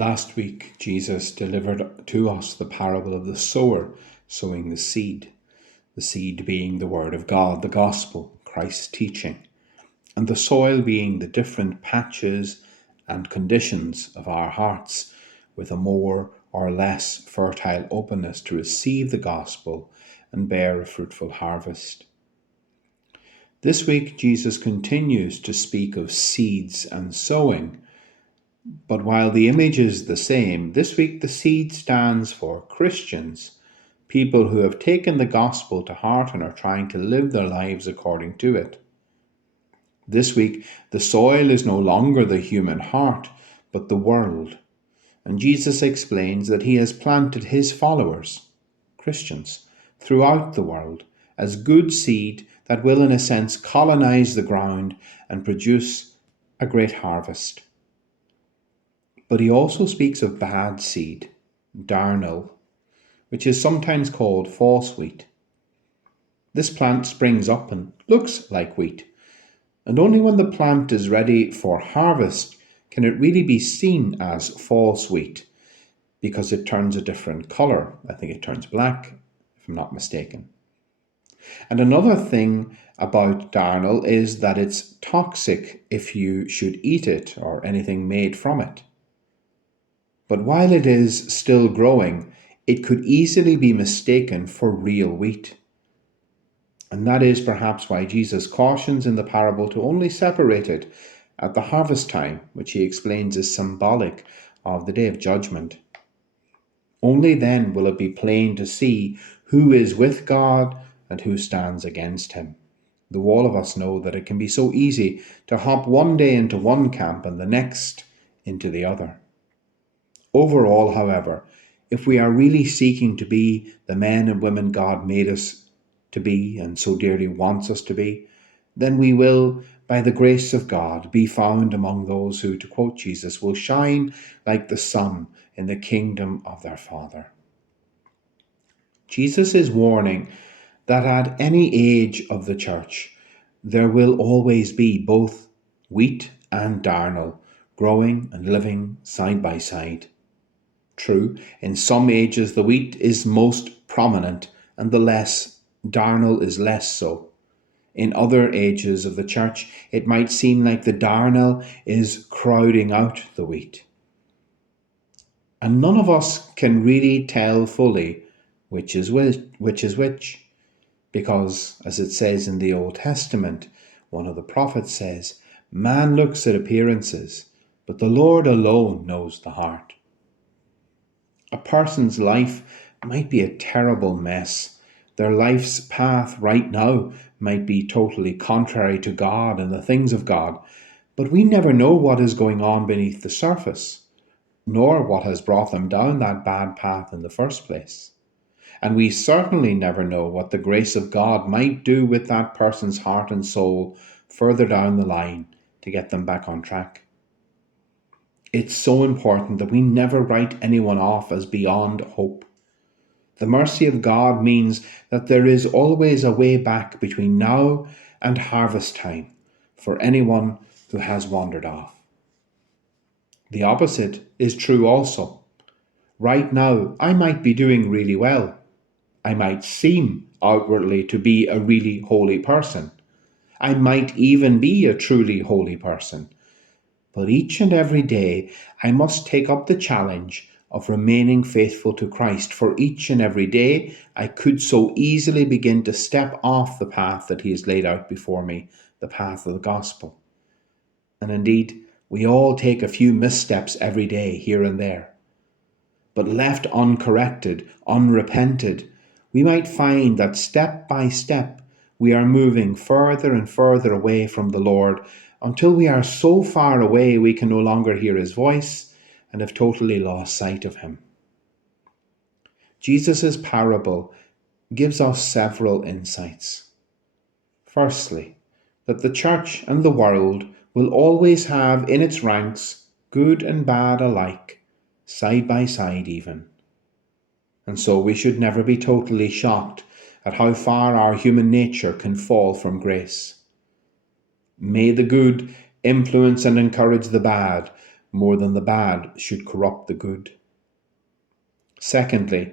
Last week, Jesus delivered to us the parable of the sower sowing the seed being the Word of God, the Gospel, Christ's teaching, and the soil being the different patches and conditions of our hearts, with a more or less fertile openness to receive the Gospel and bear a fruitful harvest. This week, Jesus continues to speak of seeds and sowing. But while the image is the same, this week the seed stands for Christians, people who have taken the gospel to heart and are trying to live their lives according to it. This week, the soil is no longer the human heart, but the world. And Jesus explains that he has planted his followers, Christians, throughout the world as good seed that will, in a sense, colonize the ground and produce a great harvest. But he also speaks of bad seed, Darnel, which is sometimes called false wheat. This plant springs up and looks like wheat, and only when the plant is ready for harvest can it really be seen as false wheat, because it turns a different colour. I think it turns black, if I'm not mistaken. And another thing about darnel is that it's toxic if you should eat it or anything made from it. But while it is still growing, it could easily be mistaken for real wheat. And that is perhaps why Jesus cautions in the parable to only separate it at the harvest time, which he explains is symbolic of the day of judgment. Only then will it be plain to see who is with God and who stands against him. Though all of us know that it can be so easy to hop one day into one camp and the next into the other. Overall, however, if we are really seeking to be the men and women God made us to be and so dearly wants us to be, then we will, by the grace of God, be found among those who, to quote Jesus, will shine like the sun in the kingdom of their Father. Jesus is warning that at any age of the church, there will always be both wheat and darnel growing and living side by side. True, in some ages the wheat is most prominent and the darnel is less so. In other ages of the church, it might seem like the darnel is crowding out the wheat. And none of us can really tell fully which is which, because, as it says in the Old Testament, one of the prophets says, "Man looks at appearances, but the Lord alone knows the heart." A person's life might be a terrible mess. Their life's path right now might be totally contrary to God and the things of God, but we never know what is going on beneath the surface, nor what has brought them down that bad path in the first place. And we certainly never know what the grace of God might do with that person's heart and soul further down the line to get them back on track. It's so important that we never write anyone off as beyond hope. The mercy of God means that there is always a way back between now and harvest time for anyone who has wandered off. The opposite is true also. Right now, I might be doing really well. I might seem outwardly to be a really holy person. I might even be a truly holy person. But each and every day, I must take up the challenge of remaining faithful to Christ, for each and every day I could so easily begin to step off the path that he has laid out before me, the path of the gospel. And indeed, we all take a few missteps every day here and there. But left uncorrected, unrepented, we might find that step by step we are moving further and further away from the Lord, until we are so far away we can no longer hear his voice and have totally lost sight of him. Jesus' parable gives us several insights. Firstly, that the church and the world will always have in its ranks good and bad alike, side by side even. And so we should never be totally shocked at how far our human nature can fall from grace. May the good influence and encourage the bad, more than the bad should corrupt the good. Secondly,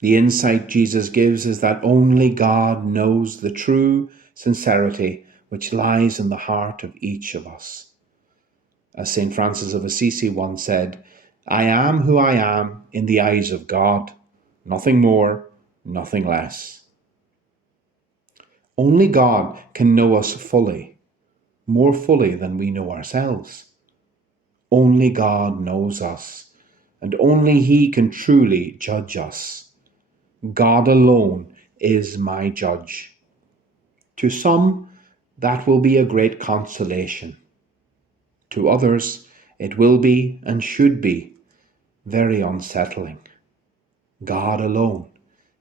the insight Jesus gives is that only God knows the true sincerity which lies in the heart of each of us. As St. Francis of Assisi once said, "I am who I am in the eyes of God, nothing more, nothing less." Only God can know us fully, more fully than we know ourselves. Only God knows us, and only He can truly judge us. God alone is my judge. To some, that will be a great consolation. To others, it will be and should be very unsettling. God alone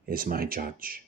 is my judge.